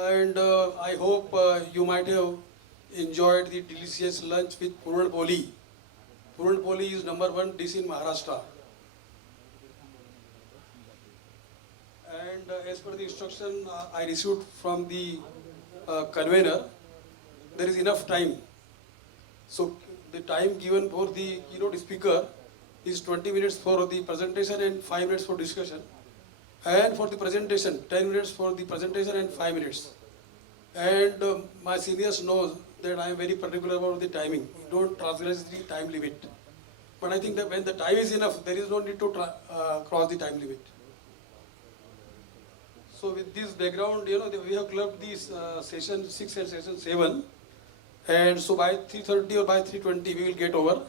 and I hope you might have enjoyed the delicious lunch with Puran Poli. Puran Poli is #1 dish in Maharashtra. And as per the instruction I received from the convener, there is enough time. So the time given for the keynote speaker is 20 minutes for the presentation and 5 minutes for discussion. And for the presentation, 10 minutes for the presentation and 5 minutes. And my seniors knows that I am very particular about the timing. Don't transgress the time limit. But I think that when the time is enough, there is no need to cross the time limit. So with this background, we have clubbed these session 6 and session 7. And so by 3:30 or by 3:20, we will get over.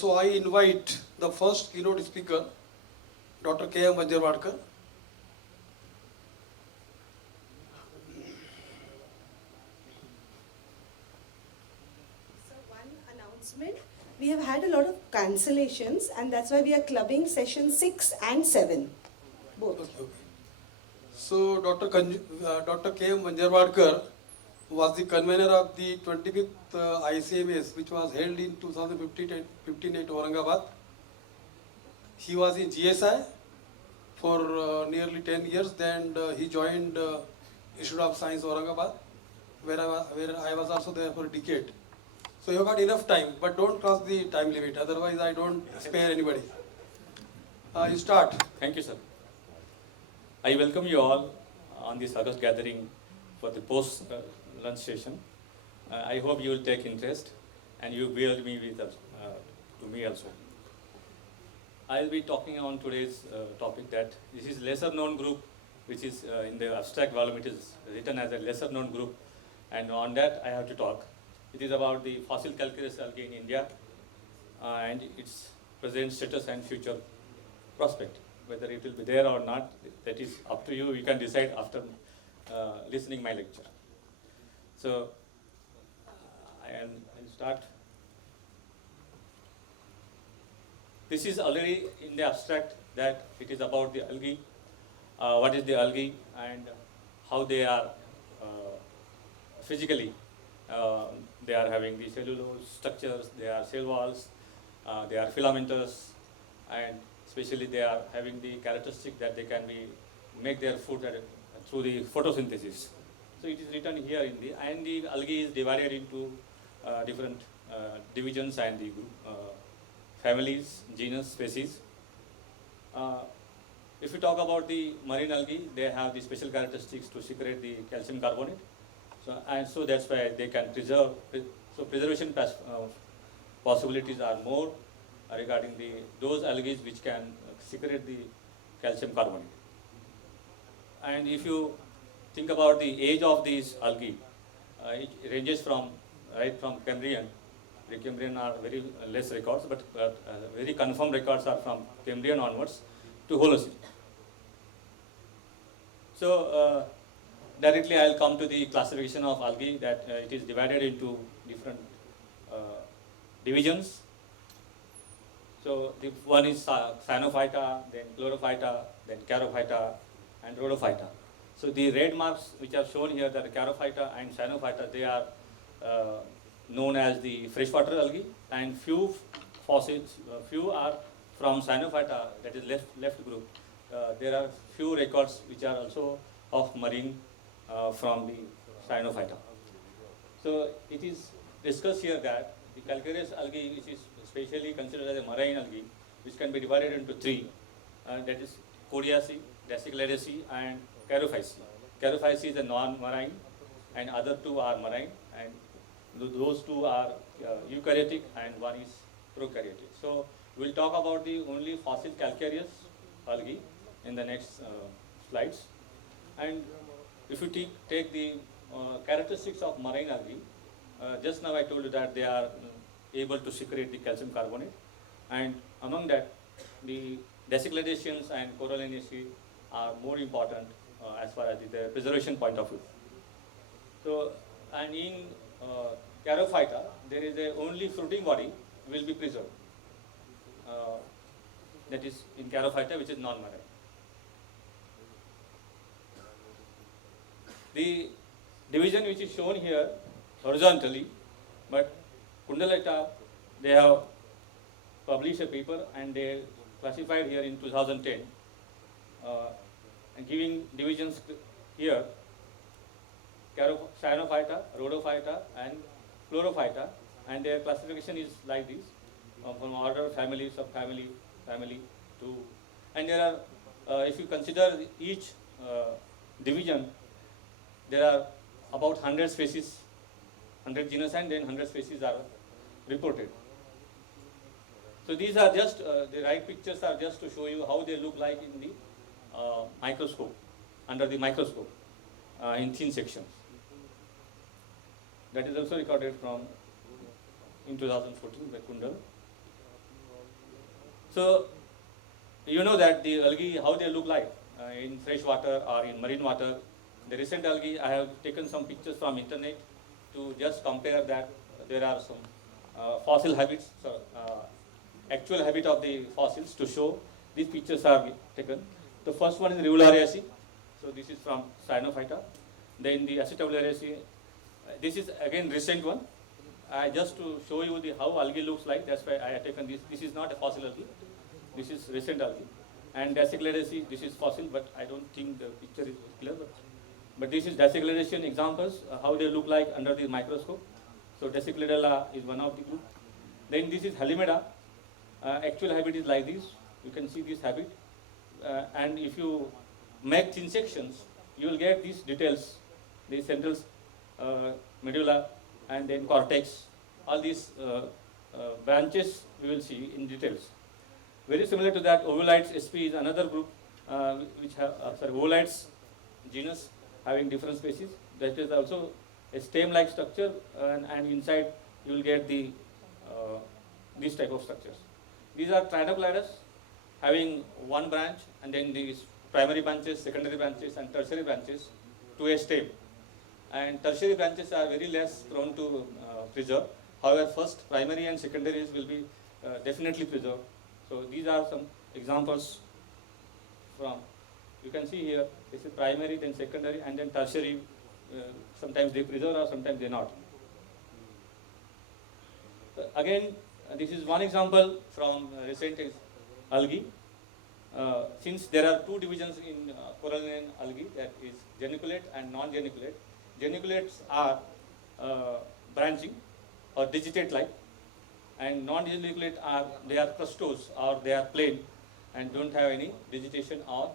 So I invite the first keynote speaker, Dr. K.M. Wanjarwadkar. So one announcement, we have had a lot of cancellations and that's why we are clubbing session 6 and 7, both. Okay. So Dr. K.M. Wanjarwadkar was the convener of the 25th ICMS, which was held in 2015 at Aurangabad. He was in GSI for nearly 10 years. Then he joined Institute of Science Aurangabad, where I was also there for a decade. So you have got enough time, but don't cross the time limit. Otherwise, I don't spare anybody. You start. Thank you, sir. I welcome you all on this August gathering for the post-lunch session. I hope you will take interest and you bear me with to me also. I will be talking on today's topic that this is lesser known group, which is in the abstract volume it is written as a lesser known group, and on that I have to talk. It is about the fossil calcareous algae in India and its present status and future prospect. Whether it will be there or not, that is up to you. You can decide after listening my lecture. So I'll start. This is already in the abstract that it is about the algae. What is the algae and how they are physically. They are having the cellulose structures, they are cell walls, they are filamentous, and especially they are having the characteristic that they can make their food through the photosynthesis. So it is written here in the algae is divided into different divisions and the families, genus, species. If you talk about the marine algae, they have the special characteristics to secrete the calcium carbonate. So that's why they can preserve. So preservation possibilities are more regarding those algae which can secrete the calcium carbonate. And if you think about the age of these algae, it ranges from Cambrian. The Cambrian are very less records, but very confirmed records are from Cambrian onwards to Holocene. So directly I'll come to the classification of algae, that it is divided into different divisions. So the one is Cyanophyta, then Chlorophyta, then Charophyta, and Rhodophyta. So the red marks which are shown here, that Charophyta and Cyanophyta, they are known as the freshwater algae, and few fossils, few are from Cyanophyta, that is left group. There are few records which are also of marine from the Cyanophyta. So it is discussed here that the calcareous algae, which is specially considered as a marine algae, which can be divided into three, that is Coriaceae, Dasycladaceae, and Charophyceae. Charophyceae is a non-marine, and other two are marine, and those two are eukaryotic, and one is prokaryotic. So we'll talk about the only fossil calcareous algae in the next slides. And if you take the characteristics of marine algae, just now I told you that they are able to secrete the calcium carbonate, and among that the Dasycladaceans and Corallinaceae are more important as far as the preservation point of view. So, and in Charophyta, there is only fruiting body will be preserved. That is in Charophyta, which is non-marine. The division which is shown here horizontally, but Kundal et al., they have published a paper and they classified here in 2010, and giving divisions here, Cyanophyta, Rhodophyta and Chlorophyta, and their classification is like this, from order, family, subfamily, family to, and there are, if you consider each division, there are about 100 species, 100 genus, and then 100 species are reported. So these are just, the right pictures are just to show you how they look like in the microscope, under the microscope, in thin sections. That is also recorded from in 2014 by Kundal. So you know that the algae, how they look like in fresh water or in marine water. The recent algae, I have taken some pictures from internet to just compare that. There are some fossil habits, actual habit of the fossils to show. These pictures are taken. The first one is Rivulariaceae. So this is from Cyanophyta. Then the Acetabulariaceae. This is again recent one. Just to show you the how algae looks like. That's why I have taken this. This is not a fossil algae. This is recent algae. And Dasycladaceae, this is fossil, but I don't think the picture is clear. But this is Dasycladacean examples, how they look like under the microscope. So Dasycladella is one of the group. Then this is Halimeda. Actual habit is like this. You can see this habit. And if you make thin sections, you will get these details, the central medulla and then cortex. All these branches we will see in details. Very similar to that, Ovulites SP is another group which have, Ovulites genus having different species. That is also a stem-like structure, and inside you will get the these type of structures. These are Trinocladus having one branch, and then these primary branches, secondary branches, and tertiary branches to a stem. And tertiary branches are very less prone to preserve. However, first primary and secondaries will be definitely preserved. So these are some examples from, you can see here, this is primary, then secondary, and then tertiary. Sometimes they preserve or sometimes they not. Again, this is one example from recent algae. Since there are two divisions in coralline algae, that is geniculate and non-geniculate. Geniculates are branching or digitate-like, and non-geniculate are, they are crustose or they are plain and don't have any digitation or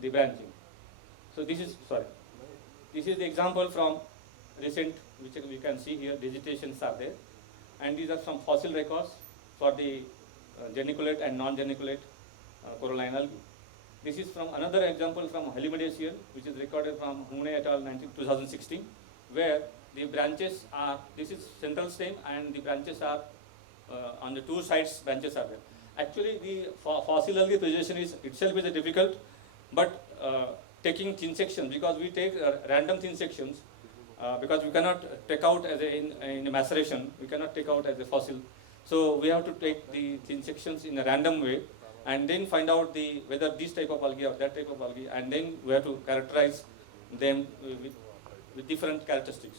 the branching. So this is, this is the example from recent, which we can see here, digitations are there. And these are some fossil records for the geniculate and non-geniculate coralline algae. This is from another example from Helimedaceae, which is recorded from Humne et al. 2016, where the branches are, this is central stem and the branches are on the two sides, branches are there. Actually, the fossil algae preservation is itself is difficult, but taking thin sections, because we take random thin sections, because we cannot take out as in a maceration, we cannot take out as a fossil. So we have to take the thin sections in a random way, and then find out whether this type of algae or that type of algae, and then we have to characterize them with different characteristics.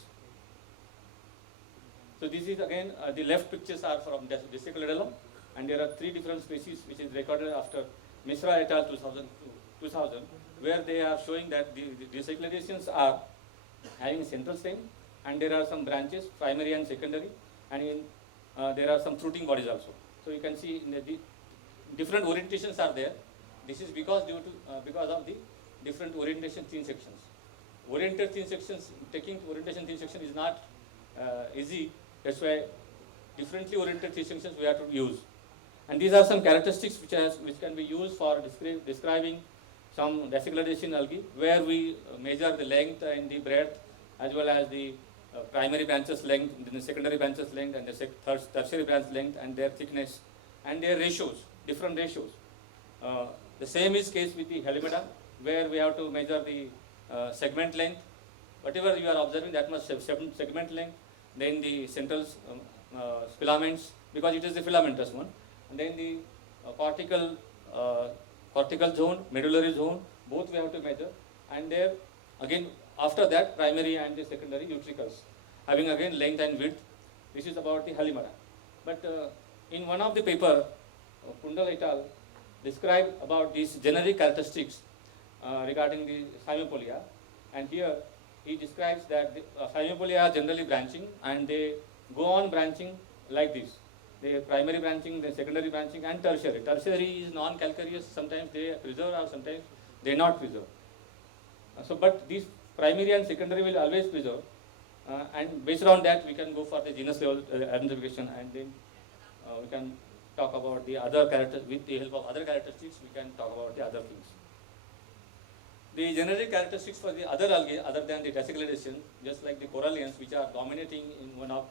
So this is again, the left pictures are from Dasycladella, and there are three different species which is recorded after Misra et al. 2000, where they are showing that the Dasycladaceans are having a central stem, and there are some branches, primary and secondary, and there are some fruiting bodies also. So you can see in the different orientations are there. This is because of the different orientation thin sections. Oriented thin sections, taking orientation thin section is not easy. That's why differently oriented thin sections we have to use. And these are some characteristics which can be used for describing some Dasycladacean algae, where we measure the length and the breadth, as well as the primary branches length, the secondary branches length, and the tertiary branch length, and their thickness, and their ratios, different ratios. The same is case with the Halimeda, where we have to measure the segment length. Whatever you are observing, that much segment length, then the central filaments, because it is the filamentous one, and then the cortical zone, medullary zone, both we have to measure. And there again after that, primary and the secondary utricles, having again length and width. This is about the Halimara. But in one of the paper, Kundal et al. Describe about these generic characteristics regarding the Cymopolia, and here he describes that the Cymopolia are generally branching, and they go on branching like this. They primary branching, then secondary branching, and tertiary. Tertiary is non-calcareous. Sometimes they preserve, or sometimes they not preserve. But these primary and secondary will always preserve, and based on that we can go for the genus level identification, and then we can talk about the other characters. With the help of other characteristics, we can talk about the other things. The generic characteristics for the other algae, other than the desiccarization, just like the corallians, which are dominating in one of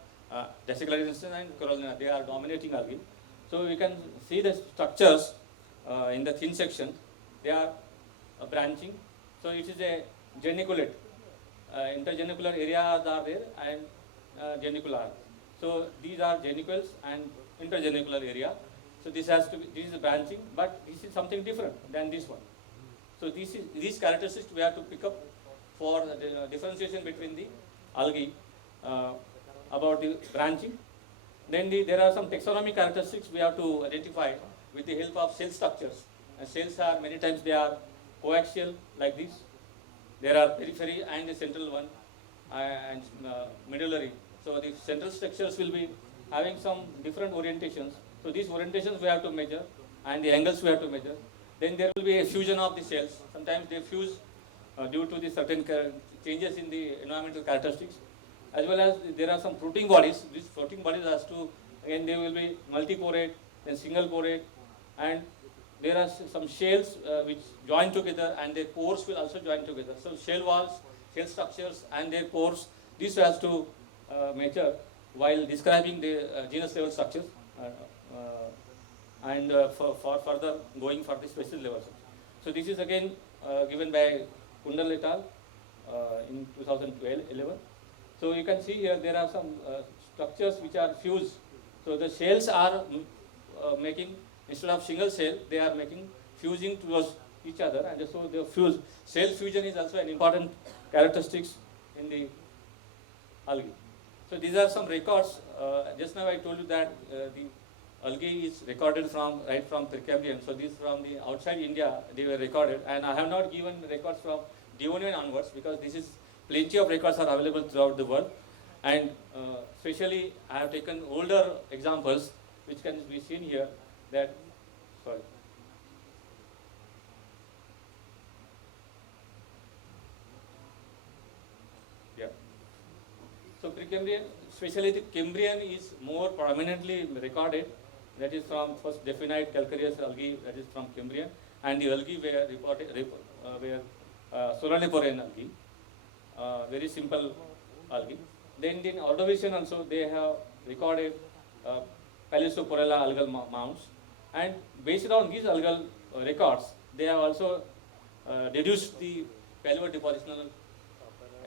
desiccarization and coralliana, they are dominating algae. So we can see the structures in the thin section. They are branching. So it is a geniculate. Intergenicular areas are there, and genicular. So these are genicles and intergenicular area. So this has to be, this is branching, but this is something different than this one. So these characteristics we have to pick up for the differentiation between the algae about the branching. Then there are some taxonomic characteristics we have to identify with the help of cell structures. And cells are many times they are coaxial like this. There are periphery and the central one and medullary. So the central structures will be having some different orientations. So these orientations we have to measure, and the angles we have to measure. Then there will be a fusion of the cells. Sometimes they fuse due to the certain changes in the environmental characteristics, as well as there are some fruiting bodies. These fruiting bodies has to, again they will be multiporate, then single porate, and there are some shells which join together, and their pores will also join together. So shell walls, shell structures, and their pores, this has to measure while describing the genus level structures, and for further going for the species level. So this is again given by Kundal et al. In 2011. So you can see here there are some structures which are fused. So the shells are making, instead of single cell, they are making fusing towards each other, and so the fuse. Cell fusion is also an important characteristics in the algae. So these are some records. Just now I told you that the algae is recorded right from Precambrian. So these from the outside India they were recorded, and I have not given records from Devonian onwards because this is plenty of records are available throughout the world, and especially I have taken older examples which can be seen here. That sorry. Yeah. So Precambrian, especially the Cambrian, is more prominently recorded. That is from first definite calcareous algae, that is from Cambrian, and the algae were reported were Solaniporean algae, very simple algae. Then in Ordovician also they have recorded Paleosporella algal mounds, and based on these algal records, they have also deduced the paleodepositional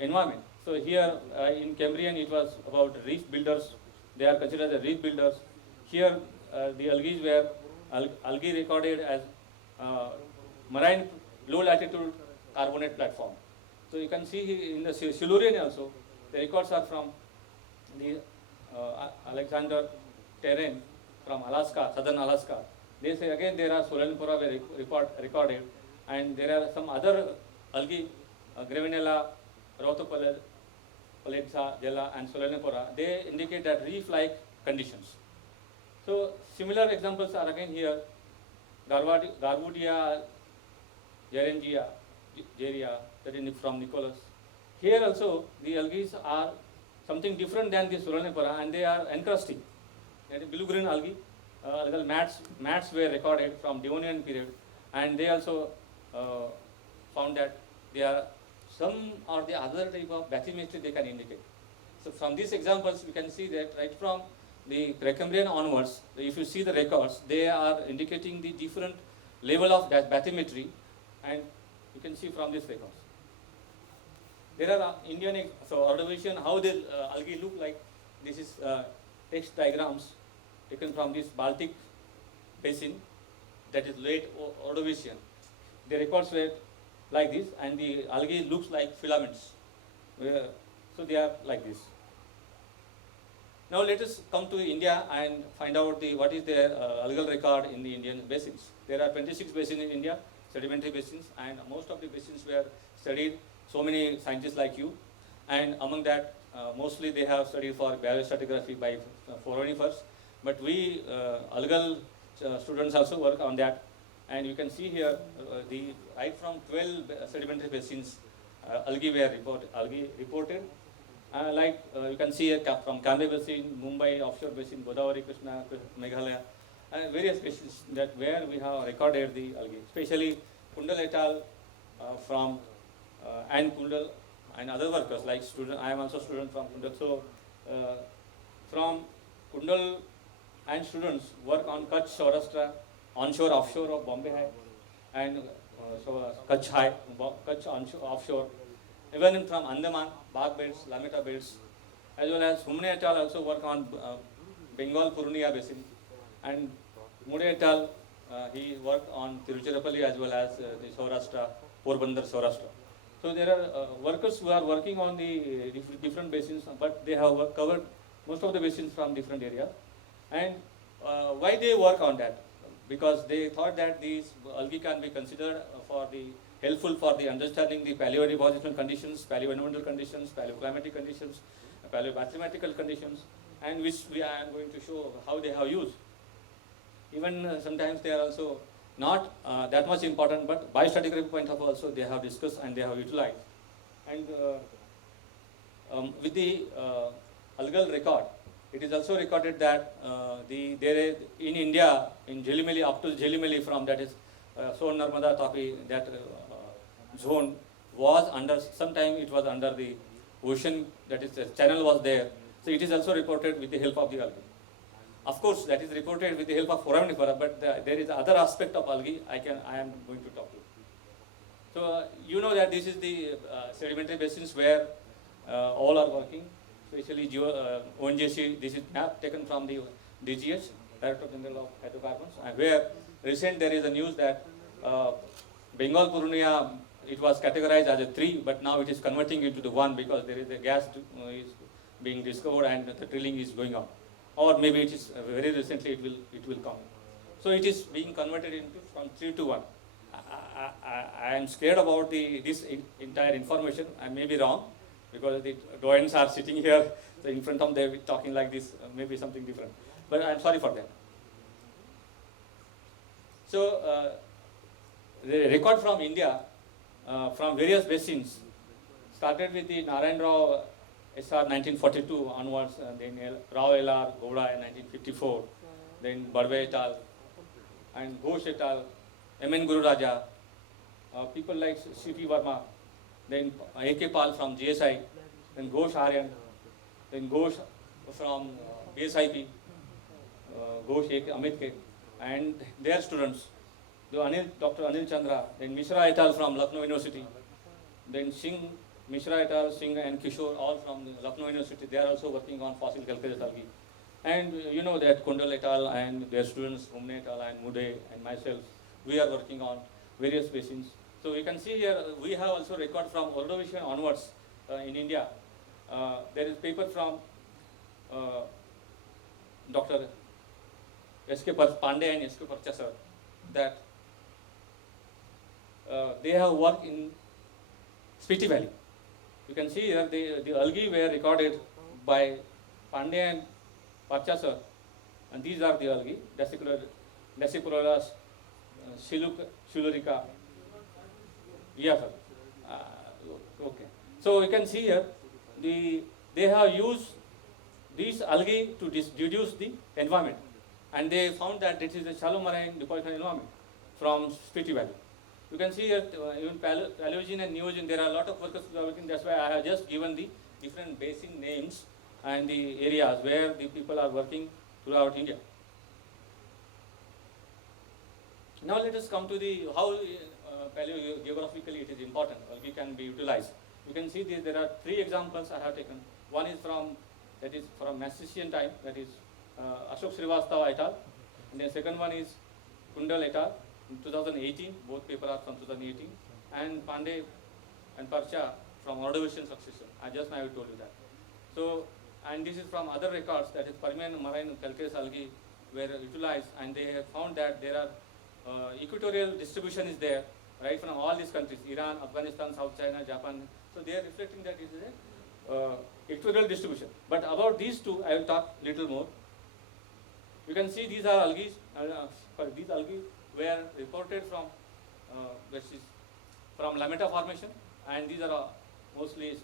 environment. So here in Cambrian it was about reef builders. They are considered as reef builders. Here the algae were algae recorded as marine low latitude carbonate platform. So you can see in the Silurian also the records are from the Alexander Terrain from Alaska, southern Alaska. They say again there are Solenopora were recorded, and there are some other algae, Gravenella, Rotopala, Paletza, Gela, and Solenopora. They indicate that reef-like conditions. So similar examples are again here, Garwoodea, Gerengia, that is from Nicholas. Here also the algae are something different than the Solenopora, and they are encrusting. That is blue-green algae. Algal mats were recorded from Devonian period, and they also found that they are some or the other type of bathymetry they can indicate. So from these examples we can see that right from the Precambrian onwards, if you see the records, they are indicating the different level of bathymetry, and you can see from these records. There are Indian, so Ordovician, how the algae look like. This is text diagrams taken from this Baltic basin, that is late Ordovician. The records were like this, and the algae looks like filaments. So they are like this. Now let us come to India and find out what is their algal record in the Indian basins. There are 26 basins in India, sedimentary basins, and most of the basins were studied, so many scientists like you, and among that, mostly they have studied for biostratigraphy by foreigners, but we algal students also work on that, and you can see here right from 12 sedimentary basins, algae reported. You can see here from Kanve Basin, Mumbai offshore basin, Godavari, Krishna, Meghalaya, and various basins that where we have recorded the algae, especially Kundal et al. And Kundal and other workers like student. I am also student from Kundal. So from Kundal and students work on Kutch, Saurashtra, onshore, offshore of Bombay High, and Kutch High, Kutch onshore, offshore. Even from Andaman, Bagh belts, Lameta belts, as well as Humne et al. Also work on Bengal Purnia basin, and Mude et al. He worked on Tiruchirappalli as well as the Saurashtra, Porbandar Saurashtra. So there are workers who are working on the different basins, but they have covered most of the basins from different areas. And why they work on that? Because they thought that these algae can be considered helpful for the understanding the paleodepositional conditions, paleoenvironmental conditions, paleoclimatic conditions, paleomathematical conditions, and which we are going to show how they have used. Even sometimes they are also not that much important, but biostratigraphy point of view also they have discussed and they have utilized. And with the algal record, it is also recorded that there is in India, in Jhilimili, up to Jhilimili from that is Son Narmada Tapi, that zone was under, sometime it was under the ocean, that is the channel was there. So it is also reported with the help of the algae. Of course, that is reported with the help of foraminifera, but there is other aspect of algae I am going to talk to. So you know that this is the sedimentary basins where all are working, especially ONGC. This is map taken from the DGH, Director General of Hydrocarbons, where recent there is a news that Bengal Purnia, it was categorized as a 3, but now it is converting into the 1 because there is a gas is being discovered and the drilling is going on. Or maybe it is very recently it will come. So it is being converted into from 3 to 1. I am scared about this entire information. I may be wrong because the doyens are sitting here, so in front of them talking like this, maybe something different. But I am sorry for that. So the record from India, from various basins, started with the Narayan Rao SR 1942 onwards, then Rao LR, Govt in 1954, then Badve et al. And Ghosh et al., MN Guru Raja, people like C.P. Verma, then A.K. Pal from GSI, then Ghosh Aryan, then Ghosh from BSIP, Ghosh Amit K, and their students, Dr. Anil Chandra, then Mishra et al. From Lucknow University, then Singh, Mishra et al., Singh and Kishore, all from Lucknow University. They are also working on fossil calcareous algae. And you know that Kundal et al. And their students, Humne et al. And Mude and myself, we are working on various basins. So you can see here, we have also record from Ordovician onwards in India. There is paper from Dr. S.K. Pandey and S.K. Parchasar that they have worked in Spiti Valley. You can see here the algae were recorded by Pandey and Parchasar, and these are the algae, Dasypularis, Silurica. Yes, sir. Okay. So you can see here, they have used these algae to deduce the environment, and they found that this is a shallow marine depositional environment from Spiti Valley. You can see here, even Paleogene and Neogene, there are a lot of workers who are working. That's why I have just given the different basin names and the areas where the people are working throughout India. Now let us come to how paleogeographically it is important, algae can be utilized. You can see there are 3 examples I have taken. One is from Massician time, that is Ashok Srivastava et al. And the second one is Kundal et al. In 2018, both papers are from 2018, and Pandey and Parcha from Ordovician succession. I just now told you that. So, and this is from other records, that is Permian marine calcareous algae were utilized, and they have found that there are equatorial distribution is there, right from all these countries, Iran, Afghanistan, South China, Japan. So they are reflecting that it is a equatorial distribution. But about these two, I will talk little more. You can see these are algae. These algae were reported from from Lametta formation, and these are mostly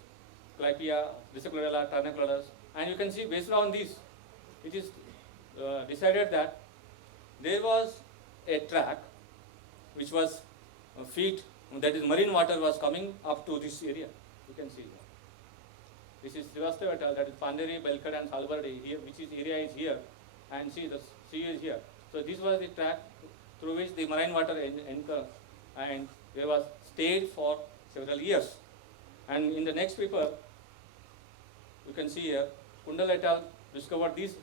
Clypea, Vesiclorella, Turnaclorus. And you can see based on this, it is decided that there was a track which was feet, that is marine water was coming up to this area. You can see that. This is Srivastav et al., that is Panderi, Belkad and Salvardi here, which is area is here, and see the sea is here. So this was the track through which the marine water entered, and there was stayed for several years. And in the next paper, you can see here, Kundal et al. Discovered these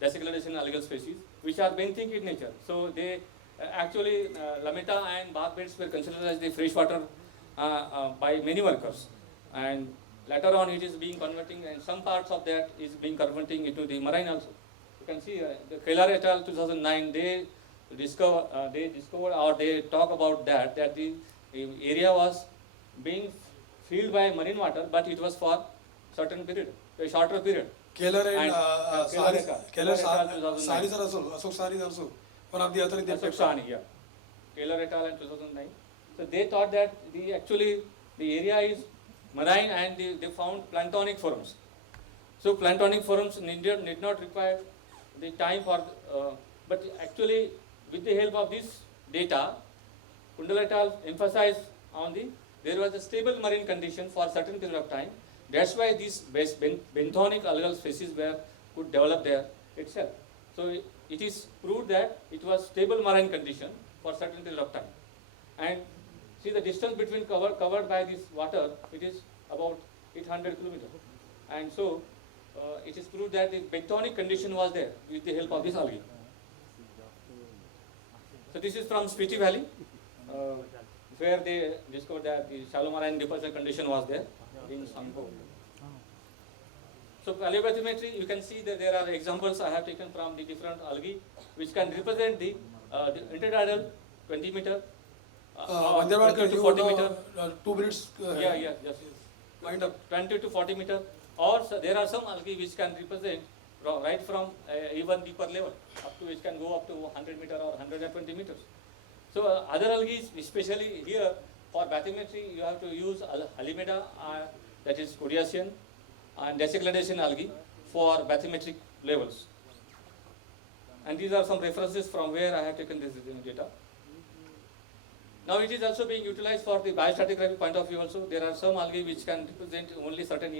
desiccated algal species, which are benthic in nature. So they actually, Lametta and bark beds were considered as the freshwater by many workers. And later on it is being converting, and some parts of that is being converting into the marine also. You can see the Keller et al. 2009, they discovered or they talk about that the area was being filled by marine water, but it was for certain period, a shorter period. Keller and Keller et al. Saris are also, Ashok Saris also, one of the other in the Ashok Sani, yeah. Keller et al. In 2009. So they thought that actually the area is marine, and they found planktonic forms. So planktonic forms need not require the time for, but actually with the help of this data, Kundal et al. Emphasized on there was a stable marine condition for a certain period of time. That's why these benthonic algal species could develop there itself. So it is proved that it was stable marine condition for a certain period of time. And see the distance between covered by this water, it is about 800 kilometers. And so it is proved that the benthonic condition was there with the help of this algae. So this is from Spiti Valley, where they discovered that the shallow marine deposit condition was there in Sangho. So paleobathymetry, you can see that there are examples I have taken from the different algae which can represent the intertidal 20 meter, 20 to 40 meter. 2 minutes. Yes. Wind up. 20 to 40 meter. Or there are some algae which can represent right from even deeper level, up to which can go up to 100 meter or 120 meters. So other algae, especially here for bathymetry, you have to use Halimeda, that is Coriacean, and desiccated algae for bathymetric levels. And these are some references from where I have taken this data. Now it is also being utilized for the biostratigraphy point of view also. There are some algae which can represent only certain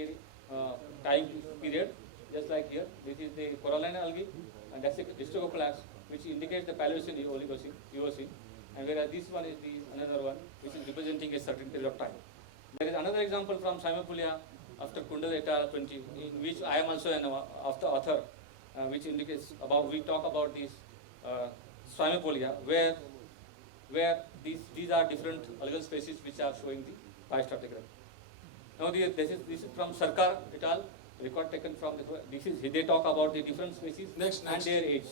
time period, just like here. This is the coralline algae and Distrogopolax, which indicates the Paleocene, Oligocene, Eocene. And whereas this one is another one which is representing a certain period of time. There is another example from Cymopolia after Kundal et al. 20, in which I am also an author, which indicates about, we talk about these Cymopolia, where these are different algal species which are showing the biostratigraphy. Now this is from Sarkar et al. Record taken from they talk about the different species and their age.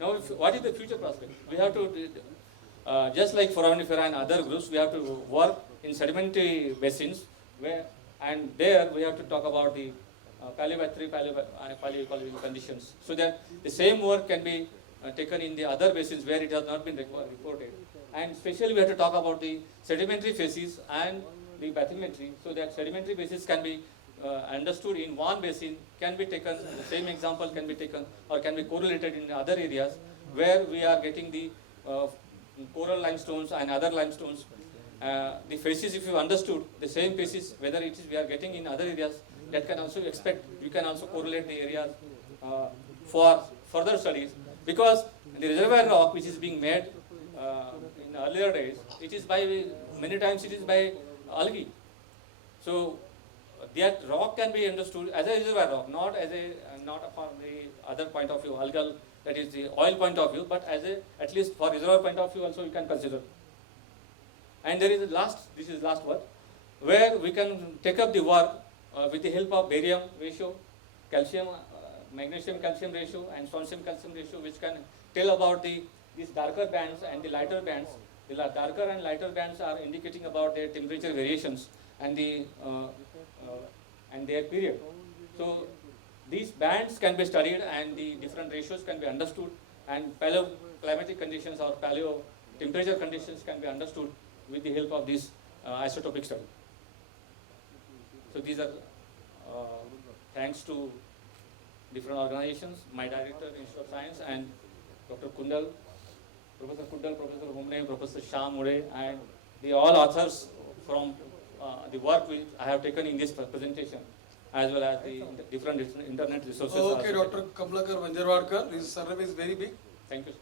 Now, what is the future prospect? We have to, just like foraminifera and other groups, we have to work in sedimentary basins, and there we have to talk about the paleobathymetry, paleoecological conditions, so that the same work can be taken in the other basins where it has not been reported. And especially we have to talk about the sedimentary phases and the bathymetry, so that sedimentary basis can be understood in one basin, can be taken, the same example can be taken or can be correlated in other areas where we are getting the coral limestones and other limestones. The phases, if you understood the same phases, whether it is we are getting in other areas, that can also you can also correlate the areas for further studies, because the reservoir rock which is being made in earlier days, it is by, many times it is by algae. So that rock can be understood as a reservoir rock, not from the other point of view, algal, that is the oil point of view, but as at least for reservoir point of view also you can consider. And there is this is last one. where we can take up the work with the help of barium ratio, calcium, magnesium calcium ratio and strontium calcium ratio, which can tell about these darker bands and the lighter bands. The darker and lighter bands are indicating about their temperature variations and and their period. So these bands can be studied and the different ratios can be understood, and paleoclimatic conditions or paleo temperature conditions can be understood with the help of this isotopic study. So these are thanks to different organizations, my director, Institute of Science, and Dr. Kundal, Professor Kundal, Professor Humne, Professor Shah Mure, and the all authors from the work which I have taken in this presentation, as well as the different internet resources. Okay, Dr. Kamalakar Wanjarwadkar, his surname is very big. Thank you.